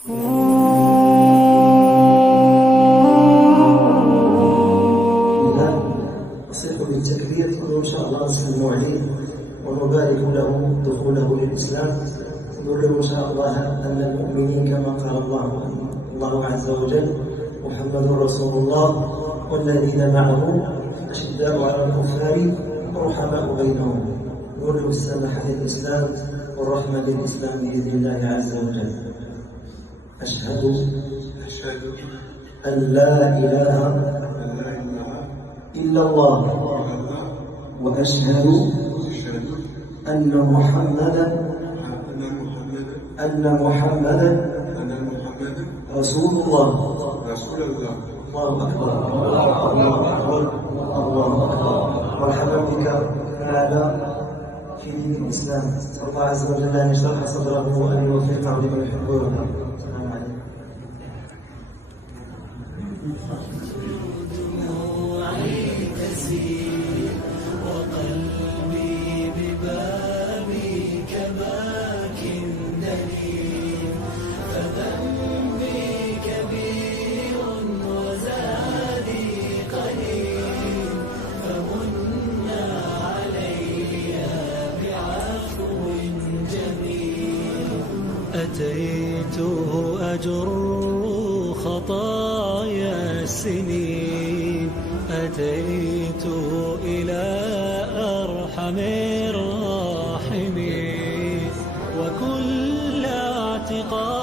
نصيحه بالتكبير وإن شاء الله نسلم عليه ونبارك له دخوله للإسلام، ونقول إن شاء الله أن المؤمنين كما قال الله عز وجل محمد رسول الله والذين معه أشداء على الكفار رحماء بينهم، نقول السماحة للإسلام والرحمة للإسلام بإذن الله عز وجل. أشهد أن لا إله إلا الله وأشهد أن محمدا رسول الله. الله أكبر الله أكبر. مرحبا بك معنا في دين الإسلام. الله عز وجل أن يشرح صدره وأن يوفقه لما يحب ويرضى. السلام عليكم. وقلبي ببابك باك دليل، فذنبي كبير وزادي قليل، فمنا علي بعفو جميل. أتيت أجر خطايا السنين، أتيت إلى أرحم الراحمين، وكل اعتقاد